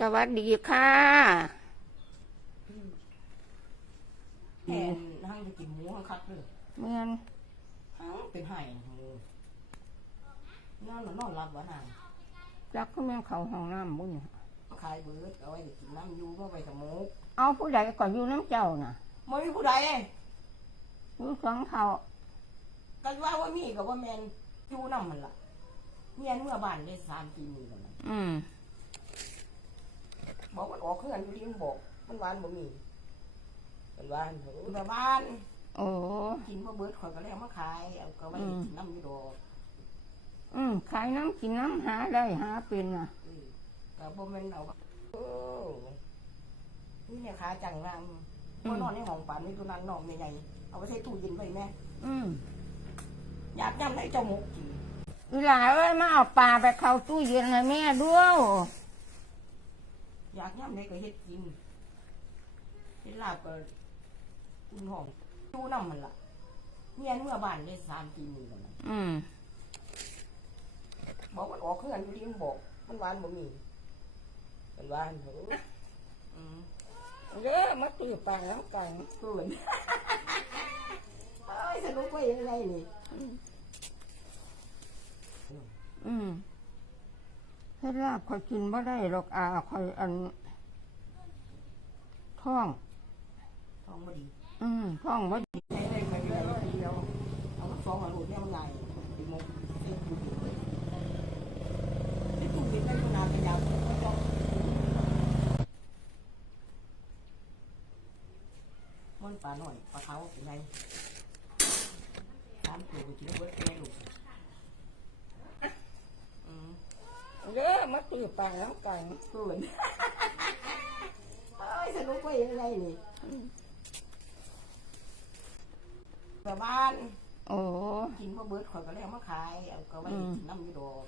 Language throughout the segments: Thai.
สวัสดีค่ะแทนให้ไปกินหมูข้างคัดเลยเมือนทั้งเป็นไห่หมูนอนนอนรับวะนางจักก็แม่นเขาห้องน้ำบุญขายเบิดเอาไว้กินน้ำยูก็ไปสมุกเอาผู้ใดก็อยู่น้ำเจ้าน่ะไม่มีผู้ใดอยู่สองเขาก็ว่าว่ามีกับว่าแมนยูน้ำมันล่ะเมียนเมื่อบ้านได้สามปีมือกันมันอืม บอกมันออกเครื่องอยู่ที่มันบอก มันหวานบ่มีเป็นหวานเถอะแบบบ้านโอ้กินพอเบิดข่อยก็เลยเอามาขายเอาก็ไว้กินน้ำยูดอกอืมขายน้ำกินน้ำหาได้หาเป็นน่ะเออก็บ่แม่นเอาเออนี่เนี่ยขาจังรำอืมว่านอนในห้องป่านนี่ตัวนั้นนอนใหญ่ๆเอาไปใส่ตู้เย็นไว้แม่อืมอยากย่ำได้เจ้าหมกกินอีหลาเอ้ยมาเอาปลาไปเข้าตู้เย็นให้แม่ด้วย อยากย่ำได้ก็เฮ็ดกินเฮ็ดลาบก็อุ่นห้องดูน้ำมันล่ะเมียนเมื่อบ้านได้สามปีมือกันมันอืมบอกมันออกเครื่องอยู่ที่มันบอก มันหวานบ่มีเป็นหวานเถอะอืมเด้อมาตื้อปลาน้ำกันเพื่อนเอ้ยสนุกไปยังไงนี่อืมเฮ็ดลาบคอยกินบ่ได้หรอกอาคอยอันท้อง ท้องบ่ดีอืมท้องบ่ดีใช้ได้ไปเดียวเดียวเอามาฟ้องมาโหลดเนี่ยมันไงดีมกใส่ตู้เย็นใส่ตู้เย็นได้ขนาดเป็นยาวก็ต้องมันปลาหน่อยปลาเขาเป็นไงสามตัวไปกินเบิร์ดเป็นไงลูกอืม เด้อมาตื้อปลาน้ำกันเพื่อนเอ้ยสนุกไปยังไงนี่แบบบ้านโอ้กินพอเบิร์ดข่อยก็เลยเอามาขายเอาก็ไว้กินน้ำอยูดอก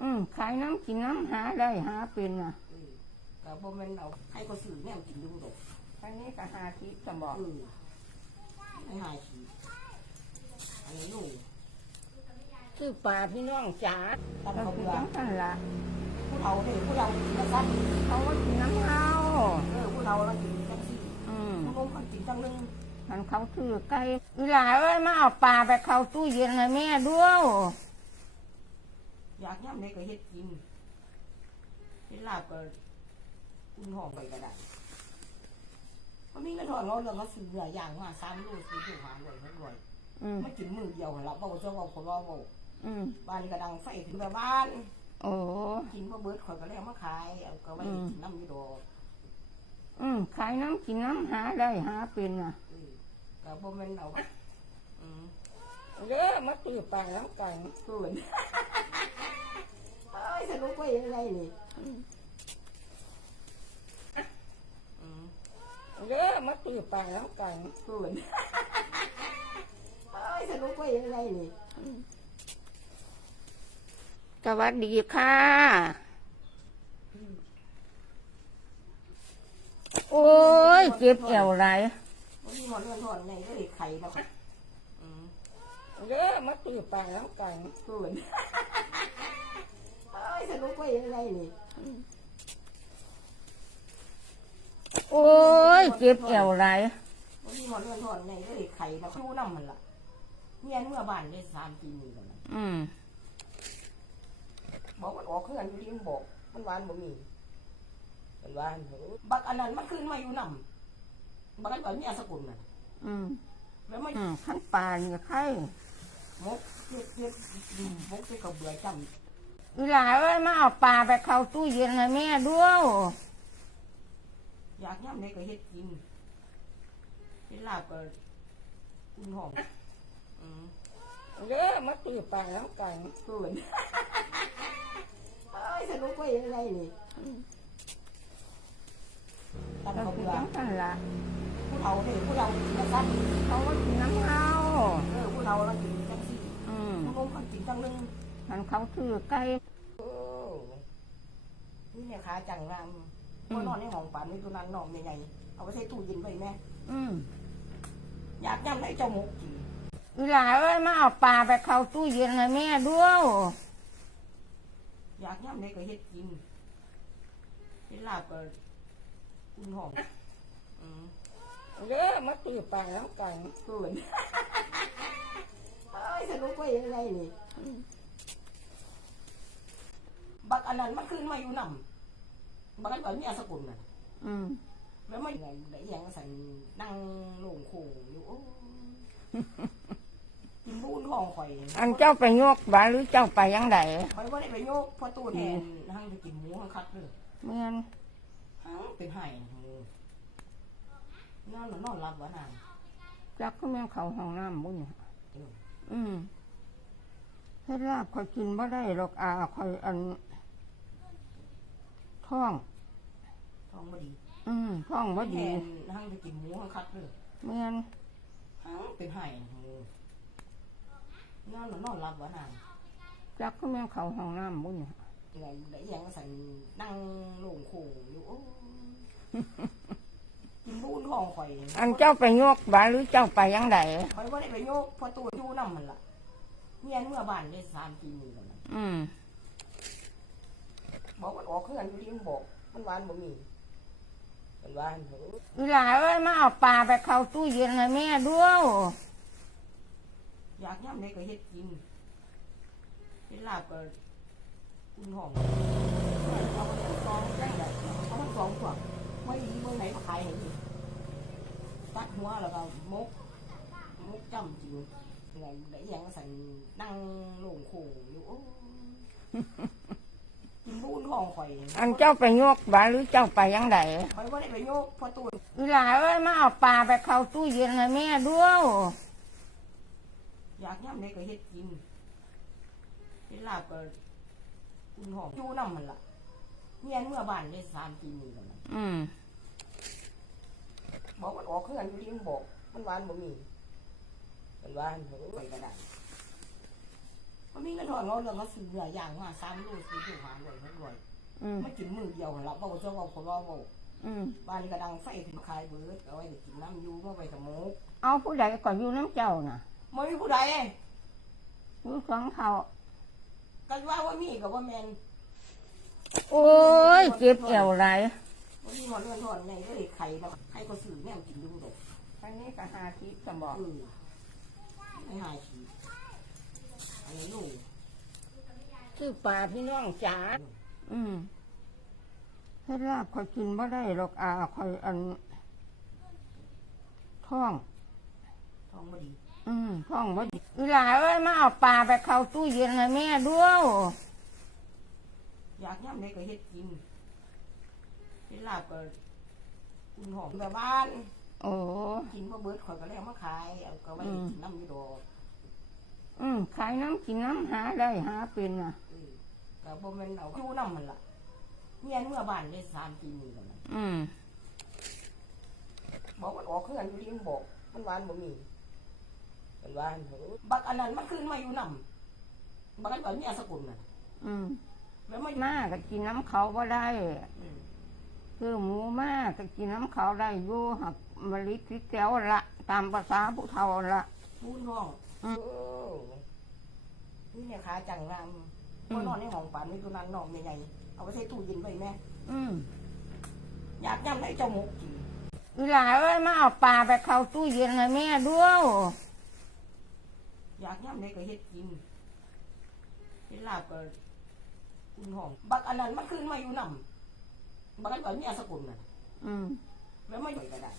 อืมขายน้ำกินน้ำหาได้หาเป็นน่ะเออก็บ่แม่นเอาใครก็ซื้อแนวกินอยูดอกอันนี้ก็หาทิพย์สมบอกเออไม่หายทีอันนี้หนู คือปลาพี่น้องจ๋าตำก็เขาคือเบื่อจังกันละผู้เราเนี่ยผู้เรากินจังซั่นเขาว่ากินน้ำเฮาเออผู้เราเรากินจังซี่อืมผู้ลงคนกินจังนึงมันเขาถือไก่อีหลาเอ้ยมาเอาปลาไปเข้าตู้เย็นให้แม่ด้วยอยากย่ำได้ก็เฮ็ดกินเฮ็ดลาบก็อุ่นห้องไปก็ได้มันมีเงินทอนเราเรื่องเขาซื้อเนื้อย่างมาสามโลสี่โลห้าร้อยหกร้อยอืม ไม่กินมือเดียวหั่นละเพราะว่าเจ้าเราคนรอบ่อื มบ้านก็ดังไฟขึ้นไปบ้าน โอ้กินพอเบิร์ดข่อยก็เลยเอามาขายเอาก็ไว้กินน้ำอยูดอกอืมขายน้ำกินน้ำหาได้หาเป็นน่ะเออก็บ่แม่นเอาอืมเด้อมาตื้อปลาน้ำกันเพื่อนเอ้ยสนุกไปยังไงนี่อืมเด้อมาตื้อปลาน้ำกันเพื่อนเอ้ยสนุกไปยังไงนี่ สวัสดีค่ะ โอ้ยเจ็บเอวไรวันนี้หมอนเลื่อนถอนไงก็เลยไข่แล้วอืมเด้อมาตื้อปลาน้ำกันเพื่อนเอ้ยสนุกไปยังไงนี่โอ้ยเจ็บเอวไรวันนี้หมอนเลื่อนถอนไงก็เลยไข่แล้วชูน้ำมันล่ะเมียนเมื่อบ้านได้สามปีมือกันมันอืม บอกมันออกเครื่องอยู่ที่มันบอก มันหวานบ่มีมันหวานเถอะบักอันนั้นมันขึ้นมาอยู่นำบักอันก่อนมีอาสกุลน่ะอืมแล้วไม่อืมขั้นปลาเนี่ยไข่มกเจ็บเจ็บมกเจ็บกับเบื่อจอีหลาเอ้ยมาเอาปลาไปเข้าตู้เย็นให้แม่ด้วยำอยากย่ำได้ก็เฮ็ดกินเฮ็ดลาบก็อุ่นห้องอืมเด้อมาตื้อปลาน้ำกันเพื่อน เอ้ยสนุกไปยังไงนี่ตำเขาคือเบื่อจังกันละผู้เราเนี่ผู้เรากินจังซั่นเขาว่ากินน้ำเฮาเออผู้เราเรากินจังซี่อืมผู้ลงคนกินจังนึงมันเขาถือไก่นี่เนี่ยขาจังรามเพราะนอนในห้องป่านนี่ตัวนั้นนอนใหญ่ๆเอาไปใส่ตู้เย็นไว้แม่อืมอยากย่ำได้เจ้าหมกกินอีหลาเอ้ยมาเอาปลาไปเข้าตู้เย็นให้แม่ด้วย อยากย่ำได้ก็เฮ็ดกินเเป็นลาบก็คุณหอมอืมเด้อมาตีปลาน้ำกันเกินเอ้ยสนุกไปยังไงนี่ บักอันนั้นมันขึ้นมาอยู่นำบักอันก่อนมีอาสกุลน่ะอืมแล้วมันไงได้ยังใส่นั่งโล่งโคงอยู่โอ้กินรูน ห้องข่อยอันเจ้าไปโยกบาหรือเจ้าไปยังไงข่อยว่าได้ไปโยกพอตู้แทนหั่งไปกินหมูหั่งคัดเลยเมื่อนหั่งเป็นไห้นอนนอนรับวะนางจักก็แม่งเขาห้องน้ำบุญเอออืมเฮ็ดลาบคอยกินบ่ได้หรอกอาคอยอันท้องท้องบ่ดี อืมท้องบ่แทดีนหั่งไปกินหมูหั่งคัดเลยเมื่อนหั่งเป็นไห้ นอนนอนรับวะนางจักก็แม่งเขาห้องน้ำบุญไงได้ยังใส่นั่งโล่งโคงอยู่โอ้กินรูนห้องข่อยอันเจ้าไปโยกบาหรือเจ้าไปยังไงข่อยว่าได้ไปโยกพอตู้อยู่นำมันล่ะเมียนเมื่อบ้านได้สามปีมือกันนะอืมบอกมันออกเครื่องอยู่ที่มันบอกมันหวานบ่มีมันหวานเถอะอีหลาเอ้ยมาเอาปลาไปเข้าตู้เย็นให้แม่ด้วย อยากย่ำได้ก็เฮ็ดกินเป็นลาบก็คุณหอมเอาไปซองได้แหละเอามันซองพวกไม่ดีเมื่อไหนก็ขายให้ดีตัดหัวแล้วก็มกมกจ้ำจริงไงได้ยังใส่นั่งโล่งโคงอยู่โอ้กินรูนห้องข่อยอันเจ้าไปโยกบาหรือเจ้าไปยังไงข่อยว่าได้ไปโยกพอตู้อีหลาเอ้ยมาเอาปลาไปเข้าตู้เย็นให้แม่ด้วย อยากย่ำได้ก็เฮ็ดกินเป็นลาบก็คุณหอมอยู่นำมันล่ะเมียนเมื่อบ้านได้สามปีมือกันนะอืมบอกมันออกเครื่องอยู่ที่มันบอกมันหวานบ่มีมันหวานเถอะไปกระดาษมันมีเงินถอนเราเรื่องเขาซื้อเนื้อย่างมาสามโลสี่โลหาร้อยหกร้อยอืมไม่กินมือเดียวหั่นละเพราะว่าเจ้าเอาคนรอบอกอืมบ้านนี้กระดังไฟถึงคายเบิดเอาไว้กินน้ำอยูมาไปสมกเอาผู้ใดก่อนอยู่น้ำเจ้าน่ะ ไม่มีผู้ใดอยู่สองเขากันว่าว่ามีกับว่าแมนโอ้ยเจ็บเอวไรวันนี้หมดเรื่องถอนไงก็เลยไข่มาไข่ก็ซื้อแม่กินดูดอกอันนี้ก็หาทิพย์สมบอกเออไม่หายทีอันนี้ลูกคือปลาพี่น้องจ๋าอืมเฮ็ดลาบคอยกินบ่ได้หรอกอาคอยอันท้องท้องบ่ดี อืมท้องบ่ดีอีหลาเอ้ยมาเอาปลาไปเข้าตู้เย็นให้แม่ด้วยอยากย่ำได้ก็เฮ็ดกินเป็นลาบก็คุณหอมแบบบ้าน โอ้กินพอเบิดข่อยก็เลยเอามาขายเอาก็ไว้กินน้ำอยู่ดอกอืมขายน้ำกินน้ำหาได้หาเป็นอะเออก็บ่แม่นเอาอยู่น้ำมันล่ะเมียนเมื่อบ้านได้สามปีมือกันนะอืมบอกมันออกเครื่องอยู่ที่มันบอก มันหวานบ่มี มันหวานเถอะบักอันนั้นมันขึ้นมาอยู่น้ำบักอันก่อนมีอาสกุลน่ะอืมแล้วมามาก็กินน้ำเขาบ่ได้ อืมคือหมูมาก็กินน้ำเขาได้อยู่หักมะลิพริกแก้วละตามภาษาผู้เฒ่าละพูนห้องอืมเออนี่เนี่ยขาจังงามพอนอนในห้องป่านนี่ตัวนั้นนอนใหญ่ๆเอาไปใส่ตู้เย็นไว้แม่อืมอยากย่ำให้เจ้าหมกกินอีหลาเอ้ยมาเอาปลาไปเข้าตู้เย็นให้แม่ด้วย อยากย่ำได้ก็เฮ็ดกินเป็นลาบก็คุณหอมบักอันนั้นมันขึ้นมาอยู่น้ำบักอันก่อนมีอาสกุลน่ะอืมแล้วไม่ใหญ่กระดาษ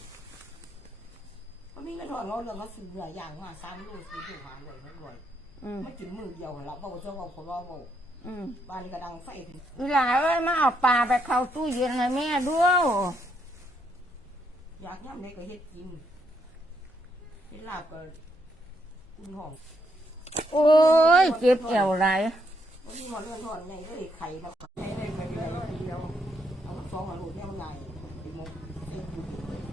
มันมีเงินถอนเราเรื่องเขาซื้อเนื้อย่างมาสามโลสี่โลหาร้อยหกร้อยอืมไม่กินมือเดียวหั่นละเพราะว่าเจ้าเอาคนรอบอกอืมบ้านนี้กระดังไฟถึงอีหลาเอ้ยมาเอาปลาไปเข้าตู้เย็นให้แม่ด้วยอยากย่ำได้ก็เฮ็ดกินเป็นลาบก็ คุณหอมโอ้ยเจ็บเอวไรวันนี้หมดเรื่องถอนไงก็เลยไข่มาไข่ได้ไข่เดียวเดียวเอามาฟองมาหลุดเนี่ยมันไงไปมกไอ้ตู้เย็น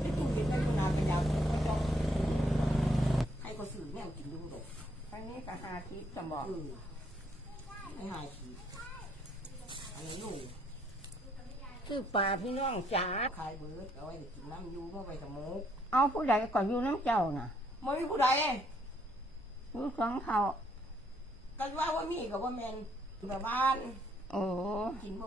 ไอ้ตู้เย็นได้ขนาดไปยาวก็ต้องให้ก็ซื้อแม่กินดูดอกอันนี้ก็หาทิพย์สมบอกเออไม่หายทีอันนี้ลูกคือปลาพี่น้องจ๋าขายเบิร์ดเอาไว้กินน้ำอยูมาไปสมกเอาผู้ใดก่อนอยู่น้ำเจ้าน่ะ ไม่มีผู้ใดอยู่สองเขากันว่าว่ามีกับว่าแมนแบบบ้าน โอ้ กินพวก